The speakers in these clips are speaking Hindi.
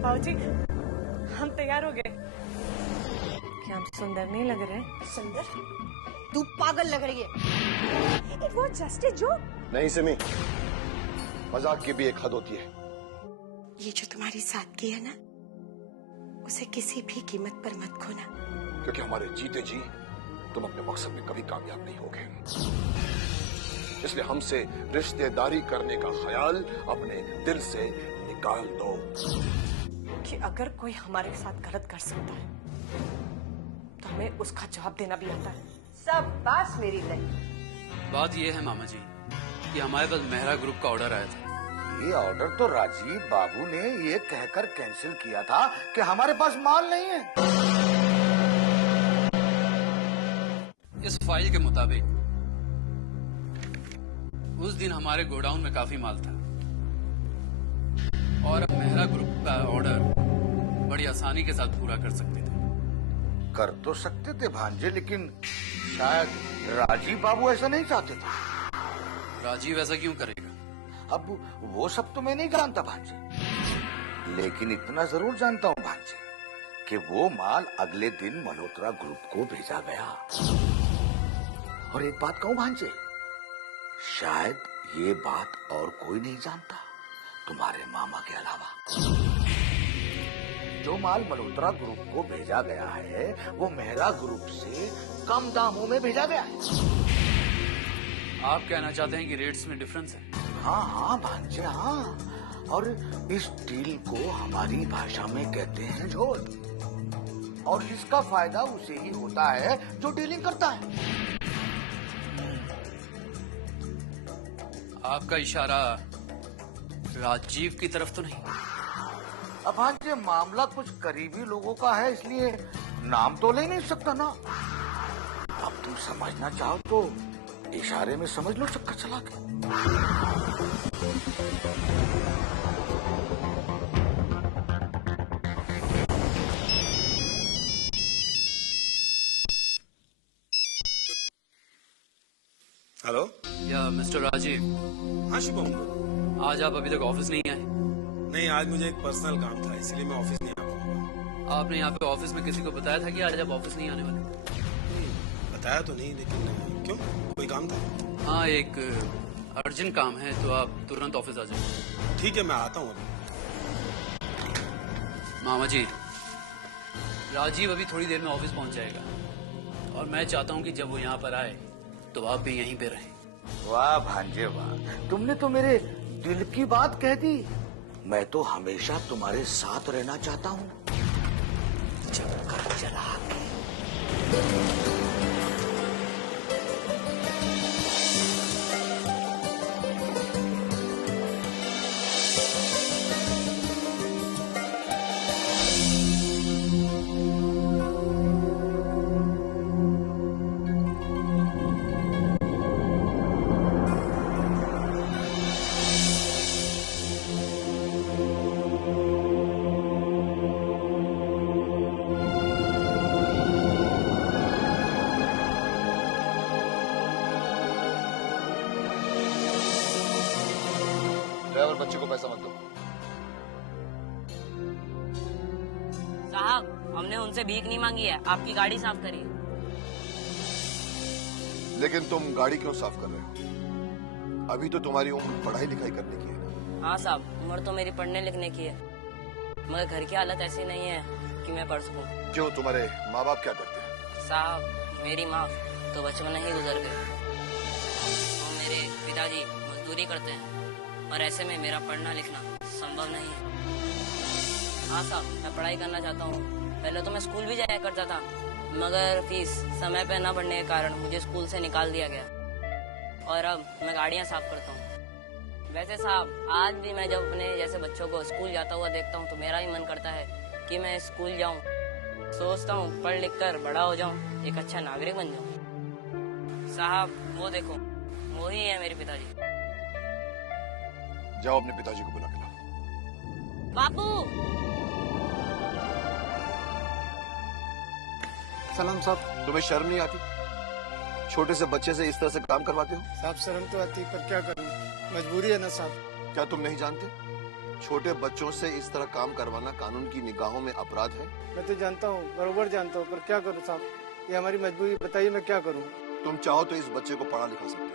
बाबूजी, हम तैयार हो गए। क्या हम सुंदर नहीं लग रहे? सुंदर? तू पागल लग रही है। It was just a joke. नहीं सिमी, मजाक की भी एक हद होती है। ये जो तुम्हारी सादगी है ना, उसे किसी भी कीमत पर मत खोना। क्योंकि हमारे जीते जी तुम अपने मकसद में कभी कामयाब नहीं होगे। इसलिए हमसे रिश्तेदारी करने का ख्याल अपने दिल से निकाल दो। कि अगर कोई हमारे साथ गलत कर सकता है तो हमें उसका जवाब देना भी आता है। सब बात मेरी लगी। बात ये है मामा जी कि हमारे पास मेहरा ग्रुप का ऑर्डर आया था। ये ऑर्डर तो राजीव बाबू ने ये कहकर कैंसिल किया था कि हमारे पास माल नहीं है। इस फाइल के मुताबिक उस दिन हमारे गोडाउन में काफी माल था और अब मेहरा ग्रुप का ऑर्डर बड़ी आसानी के साथ पूरा कर सकते थे। कर तो सकते थे भांजे, लेकिन शायद राजीव बाबू ऐसा नहीं चाहते थे। राजीव ऐसा क्यों करेगा? अब वो सब तो मैं नहीं जानता भांजे, लेकिन इतना जरूर जानता हूँ भांजे कि वो माल अगले दिन मल्होत्रा ग्रुप को भेजा गया। और एक बात कहूँ भांजे, शायद ये बात और कोई नहीं जानता तुम्हारे मामा के अलावा। जो माल मल्होत्रा ग्रुप को भेजा गया है वो मेहरा ग्रुप से कम दामों में भेजा गया है। आप कहना चाहते हैं कि रेट्स में डिफरेंस है? हाँ हाँ भांजे हाँ, और इस डील को हमारी भाषा में कहते हैं झोल, और इसका फायदा उसे ही होता है जो डीलिंग करता है। आपका इशारा राजीव की तरफ तो नहीं? अब भांजे मामला कुछ करीबी लोगों का है, इसलिए नाम तो ले नहीं सकता ना। अब तुम समझना चाहो तो इशारे में समझ लो चक्कर चला के। हेलो, या मिस्टर राजीव? हाँ शुभम। आज आप अभी तक ऑफिस नहीं आए? नहीं, आज मुझे एक पर्सनल काम था, इसलिए मैं ऑफिस नहीं आ पाऊंगा। आपने यहाँ पे ऑफिस में किसी को बताया था कि आज आप ऑफिस नहीं आने वाले? बताया तो नहीं, लेकिन क्यों, कोई काम था? हाँ, एक अर्जेंट काम है, तो आप तुरंत ऑफिस आ जाए। ठीक है, मैं आता हूँ अभी। मामा जी, राजीव अभी थोड़ी देर में ऑफिस पहुंच जाएगा और मैं चाहता हूँ कि जब वो यहाँ पर आए तो आप भी यहीं पे रहें। वाह भांजे वाह, तुमने तो मेरे दिल की बात कह दी। मैं तो हमेशा तुम्हारे साथ रहना चाहता हूँ। चक्कर चला के। ड्राइवर, बच्चे को पैसा मत दो। साहब, हमने उनसे भीख नहीं मांगी है, आपकी गाड़ी साफ करिए। लेकिन तुम गाड़ी क्यों साफ कर रहे हो? अभी तो तुम्हारी उम्र पढ़ाई लिखाई करने की है ना। हाँ साहब, उम्र तो मेरी पढ़ने लिखने की है, मगर घर की हालत ऐसी नहीं है कि मैं पढ़ सकूं। क्यों, तुम्हारे माँ बाप क्या करते हैं? साहब, मेरी माँ तो बचपन में ही गुजर गई और मेरे पिताजी मजदूरी करते हैं, और ऐसे में मेरा पढ़ना लिखना संभव नहीं है। हाँ साहब, मैं पढ़ाई करना चाहता हूँ। पहले तो मैं स्कूल भी जाया करता था, मगर फीस समय पे न बढ़ने के कारण मुझे स्कूल से निकाल दिया गया और अब मैं गाड़ियाँ साफ करता हूँ। वैसे साहब, आज भी मैं जब अपने जैसे बच्चों को स्कूल जाता हुआ देखता हूँ तो मेरा ही मन करता है कि मैं स्कूल जाऊँ। सोचता हूँ पढ़ लिख कर बड़ा हो जाऊँ, एक अच्छा नागरिक बन जाऊँ। साहब, वो देखो, वो ही है मेरे पिताजी। जाओ अपने पिताजी को बुला के लाओ। बापू! सलाम साहब। तुम्हें शर्म नहीं आती? छोटे से बच्चे से इस तरह से काम करवाते हो? साहब, शर्म तो आती, पर क्या करूं, मजबूरी है ना साहब। क्या तुम नहीं जानते छोटे बच्चों से इस तरह काम करवाना कानून की निगाहों में अपराध है। मैं तो जानता हूँ, बरोबर जानता हूँ, पर क्या करूँ साहब, ये हमारी मजबूरी, बताइए मैं क्या करूँ। तुम चाहो तो इस बच्चे को पढ़ा लिखा सकते हो।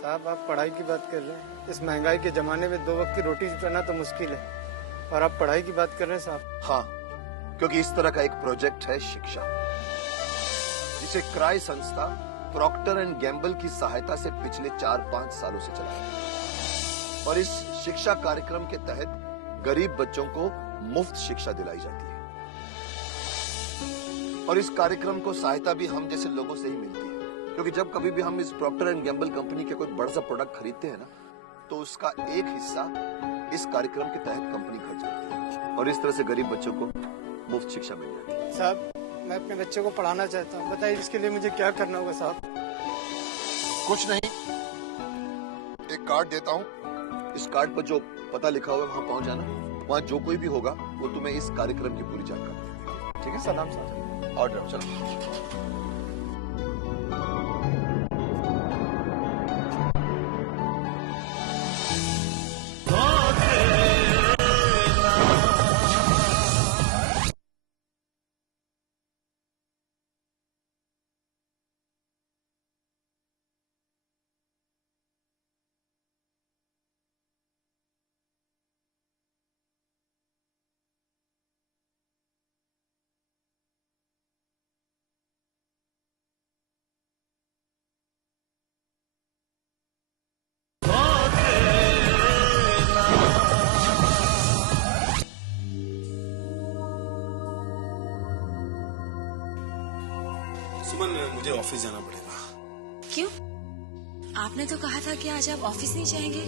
साहब आप पढ़ाई की बात कर रहे हैं, इस महंगाई के जमाने में 2 वक्त की रोटी पाना तो मुश्किल है, और आप पढ़ाई की बात कर रहे हैं साहब। हाँ, क्योंकि इस तरह का एक प्रोजेक्ट है शिक्षा, जिसे क्राई संस्था प्रॉक्टर एंड गैम्बल की सहायता से पिछले 4-5 सालों से चला रही है। और इस शिक्षा कार्यक्रम के तहत गरीब बच्चों को मुफ्त शिक्षा दिलाई जाती है, और इस कार्यक्रम को सहायता भी हम जैसे लोगों से ही मिलती है, क्योंकि जब कभी भी हम इस प्रॉक्टर एंड गैम्बल कंपनी के कोई बड़ा सा प्रोडक्ट खरीदते हैं ना, तो उसका एक हिस्सा इस कार्यक्रम के तहत कंपनी खर्च करती है, और इस तरह से गरीब बच्चों को मुफ्त शिक्षा मिल जाती है। साहब मैं अपने बच्चे को पढ़ाना चाहता हूँ, बताइए इसके लिए मुझे क्या करना होगा साहब। कुछ नहीं, एक कार्ड देता हूँ, इस कार्ड पर जो पता लिखा हुआ है वहां पहुंच जाना, वहां जो कोई भी होगा वो तुम्हें इस कार्यक्रम की पूरी जानकारी देगा। ठीक है, सलाम साहब। ऑर्डर, चलो। सुमन, मुझे ऑफिस जाना पड़ेगा। क्यों? आपने तो कहा था कि आज आप ऑफिस नहीं जाएंगे।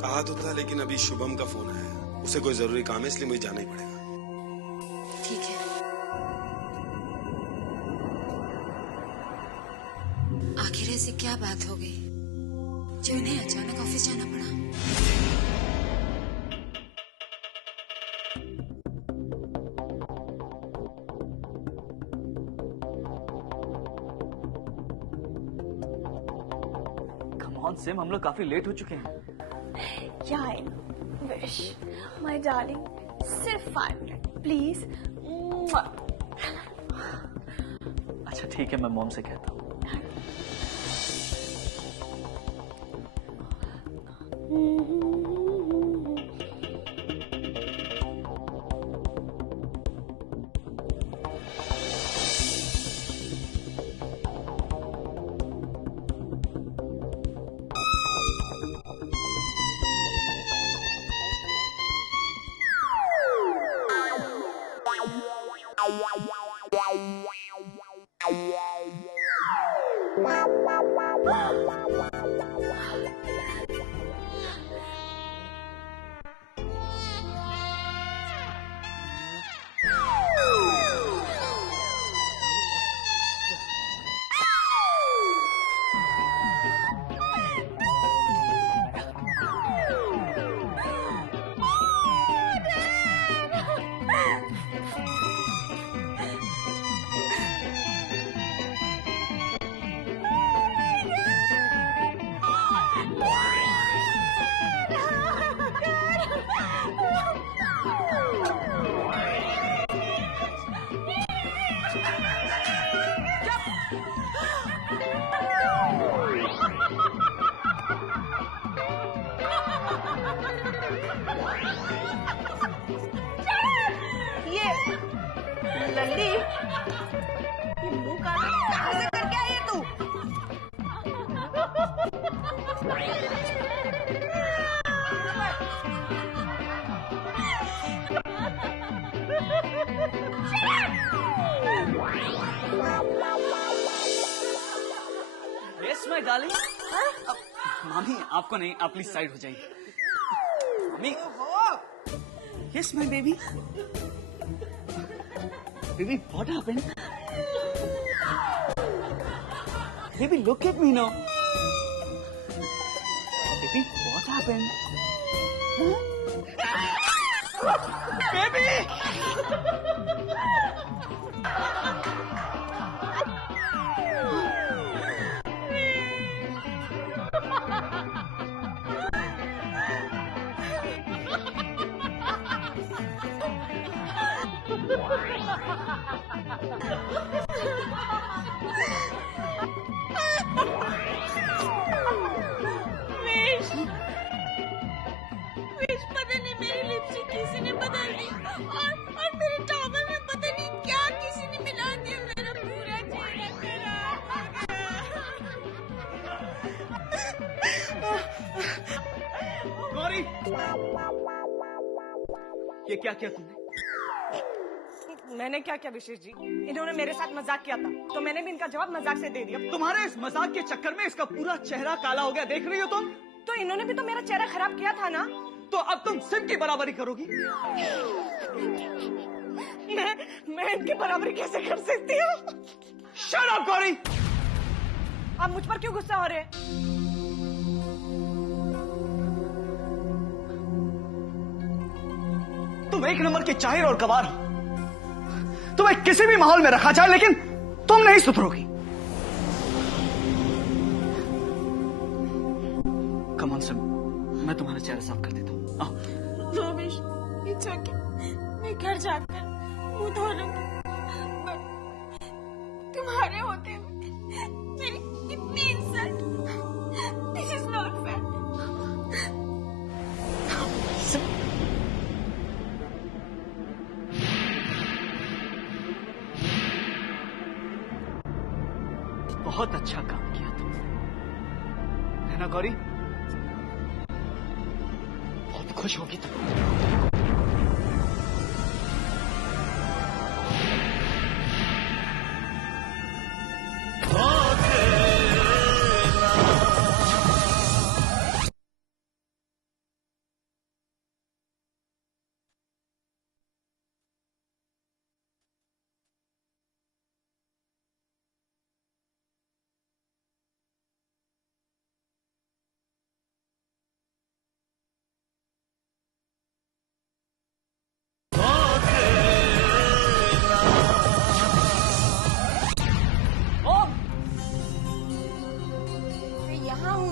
कहा तो था, लेकिन अभी शुभम का फोन आया, उसे कोई जरूरी काम है, इसलिए मुझे जाना ही पड़ेगा। ठीक है। आखिर ऐसी क्या बात हो गई जो इन्हें अचानक ऑफिस जाना पड़ा? सिम, हम लोग काफी लेट हो चुके हैं। Yeah, I know. Wish, my darling, सिर्फ 5 मिनट, प्लीज। अच्छा ठीक है, मैं मॉम से कहता हूँ। लल्ली, ये मुंह कहाँ से करके आई है तू? Yes, my darling. मामी आपको नहीं, आप प्लीज साइड हो जाइए। मामी, yes, my baby. Baby, what happened? Baby, look at me now. Baby, what happened? Huh? Baby! Wish, wish, पता नहीं मेरी लिपस्टिक किसी ने बदल दी और मेरे टॉवल में पता नहीं क्या किसी ने मिला दिया, मेरा पूरा चेहरा खराब। गौरी, ये क्या किया तुमने? मैंने क्या किया विशेष जी? इन्होंने मेरे साथ मजाक किया था तो मैंने भी इनका जवाब मजाक से दे दिया। तुम्हारे इस मजाक के चक्कर में इसका पूरा चेहरा काला हो गया, देख रही हो तुम? तो इन्होंने भी तो मेरा चेहरा खराब किया था ना। तो अब तुम सिम की बराबरी करोगी? मैं इनकी बराबरी कैसे कर सकती हूँ? Shut up Gauri! आप मुझ पर क्यों गुस्सा हो रहे हैं? तुम एक नंबर की चाहिर और गवार हो। तुम्हें किसी भी माहौल में रखा जाए लेकिन तुम नहीं सुधरोगी। कम ऑन सिम, मैं तुम्हारा चेहरा साफ कर देता हूँ। नो विश, इट्स ओके, मैं घर जाकर मुंह धो लूंगी। बट तुम्हारे होते हुए मेरी इतनी insult, this is not fair. बहुत अच्छा काम किया तुमने, है ना गौरी? बहुत खुश होगी तुम।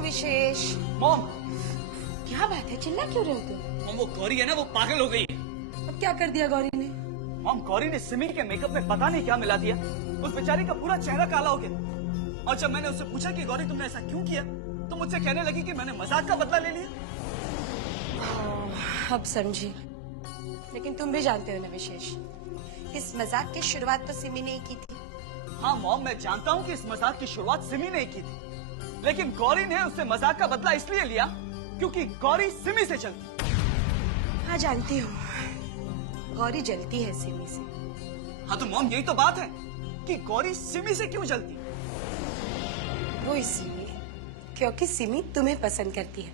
विशेष, मॉम, क्या बात है? चिल्ला क्यों रहे हो तुम? मॉम, वो गौरी है ना, वो पागल हो गई है। अब क्या कर दिया गौरी ने? मॉम, गौरी ने सिमी के मेकअप में पता नहीं क्या मिला दिया, उस बेचारी का पूरा चेहरा काला हो गया। और जब मैंने उससे पूछा कि गौरी तुमने ऐसा क्यों किया, तो मुझसे कहने लगी कि मैंने मजाक का बदला ले लिया। अब समझी। लेकिन तुम भी जानते हो ना विशेष, इस मजाक की शुरुआत तो सिमी ने ही की थी। हाँ मॉम, मैं जानता हूँ कि इस मजाक की शुरुआत सिमी ने ही की थी, लेकिन गौरी ने उससे मजाक का बदला इसलिए लिया क्योंकि गौरी सिमी से चलती। हाँ जानती हूँ, गौरी जलती है सिमी से। हाँ तो मॉम, यही तो बात है कि गौरी सिमी से क्यों जलती? वो इसलिए क्योंकि सिमी तुम्हें पसंद करती है,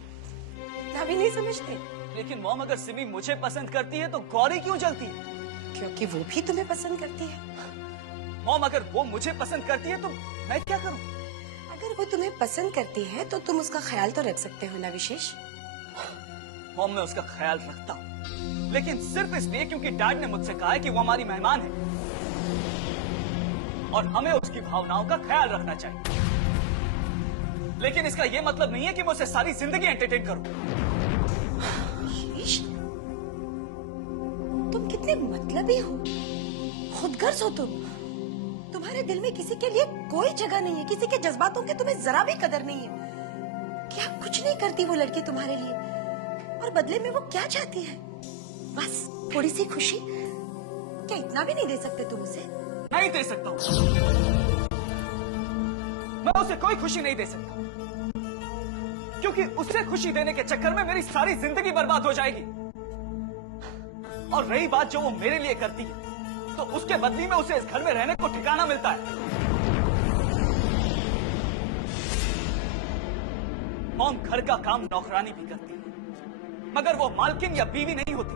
अभी नहीं समझते? लेकिन मॉम, अगर सिमी मुझे पसंद करती है तो गौरी क्यों जलती है? क्योंकि वो भी तुम्हें पसंद करती है। मॉम, अगर वो मुझे पसंद करती है तो मैं क्या करूं? अगर वो तुम्हें पसंद करती है तो तुम उसका ख्याल तो रख सकते हो ना विशेष? मॉम, मैं उसका ख्याल रखता हूँ, लेकिन सिर्फ इसलिए क्योंकि डैड ने मुझसे कहा है कि वो हमारी मेहमान है और हमें उसकी भावनाओं का ख्याल रखना चाहिए। लेकिन इसका ये मतलब नहीं है कि मैं उसे सारी जिंदगी एंटरटेन करूं। तुम कितने मतलबी हो, खुदगर्ज हो तुम। तुम्हारे दिल में किसी के लिए कोई जगह नहीं है, किसी के जज्बातों की तुम्हें जरा भी कदर नहीं है। क्या कुछ नहीं करती वो लड़की तुम्हारे लिए, और बदले में वो क्या चाहती है? बस थोड़ी सी खुशी। क्या इतना भी नहीं दे सकते तुम उसे? नहीं दे सकता हूं, मैं उसे कोई खुशी नहीं दे सकता, क्योंकि उसे खुशी देने के चक्कर में मेरी सारी जिंदगी बर्बाद हो जाएगी। और रही बात जो वो मेरे लिए करती है, तो उसके बदले में उसे इस घर में रहने को ठिकाना मिलता है। मॉम घर का काम नौकरानी भी करती है, मगर वो मालकिन या बीवी नहीं होती।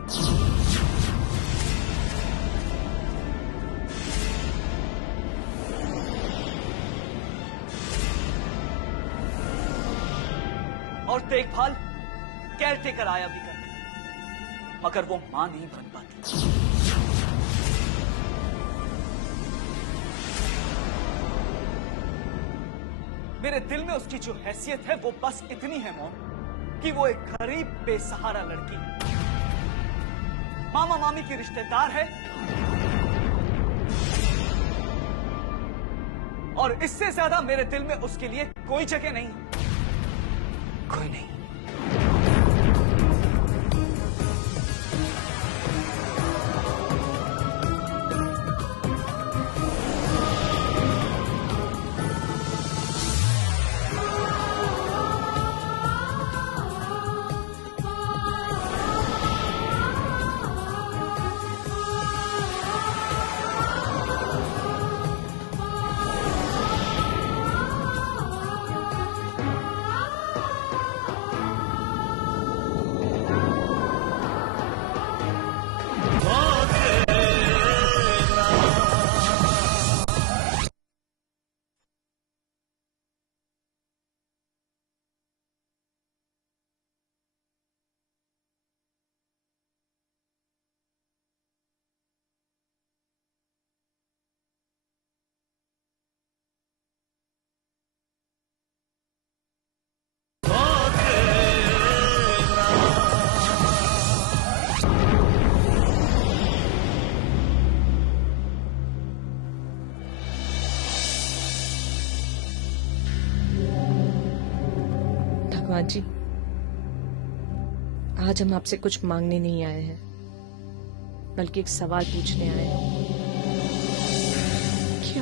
और देखभाल केयरटेकर आया भी करती है, मगर वो मां नहीं बन पाती। मेरे दिल में उसकी जो हैसियत है वो बस इतनी है मॉम, कि वो एक गरीब बेसहारा लड़की है, मामा मामी की रिश्तेदार है और इससे ज्यादा मेरे दिल में उसके लिए कोई जगह नहीं, कोई नहीं। भगवान जी, आज हम आपसे कुछ मांगने नहीं आए हैं, बल्कि एक सवाल पूछने आए हैं कि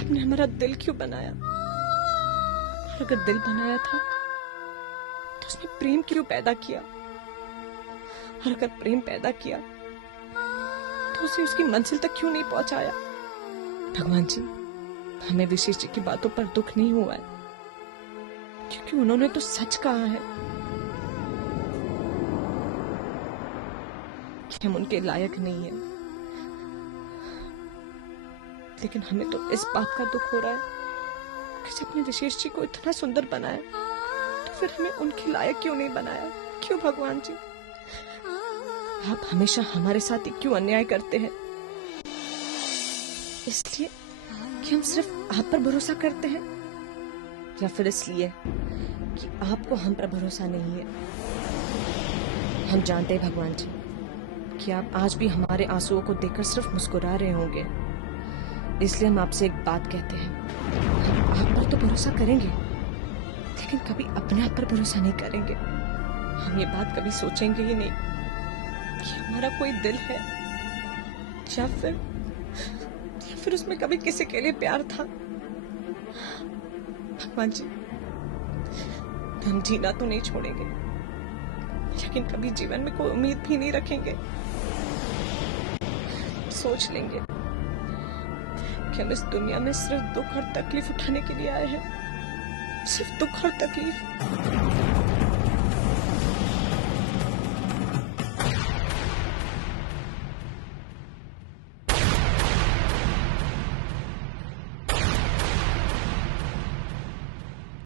आपने हमारा दिल क्यों बनाया? और अगर दिल बनाया था तो उसमें प्रेम क्यों पैदा किया? और अगर प्रेम पैदा किया तो उसे उसकी मंजिल तक क्यों नहीं पहुंचाया? भगवान जी, हमें विशेष जी की बातों पर दुख नहीं हुआ है, क्योंकि उन्होंने तो सच कहा है कि हम उनके लायक नहीं हैं। लेकिन हमें तो इस बात का दुख हो रहा है कि जब ने विशेष जी को इतना सुंदर बनाया तो फिर हमें उनके लायक क्यों नहीं बनाया? क्यों भगवान जी? आप हमेशा हमारे साथ ही क्यों अन्याय करते हैं? इसलिए कि हम सिर्फ आप पर भरोसा करते हैं, या फिर इसलिए कि आपको हम पर भरोसा नहीं है? हम जानते हैं भगवान जी कि आप आज भी हमारे आंसुओं को देखकर सिर्फ मुस्कुरा रहे होंगे, इसलिए हम आपसे एक बात कहते हैं, हम आप पर तो भरोसा करेंगे, लेकिन कभी अपने आप पर भरोसा नहीं करेंगे। हम ये बात कभी सोचेंगे ही नहीं कि हमारा कोई दिल है, या फिर उसमें कभी किसी के लिए प्यार था। भगवान जी, हम जीना तो नहीं छोड़ेंगे, लेकिन कभी जीवन में कोई उम्मीद भी नहीं रखेंगे। सोच लेंगे कि हम इस दुनिया में सिर्फ दुख और तकलीफ उठाने के लिए आए हैं, सिर्फ दुख और तकलीफ।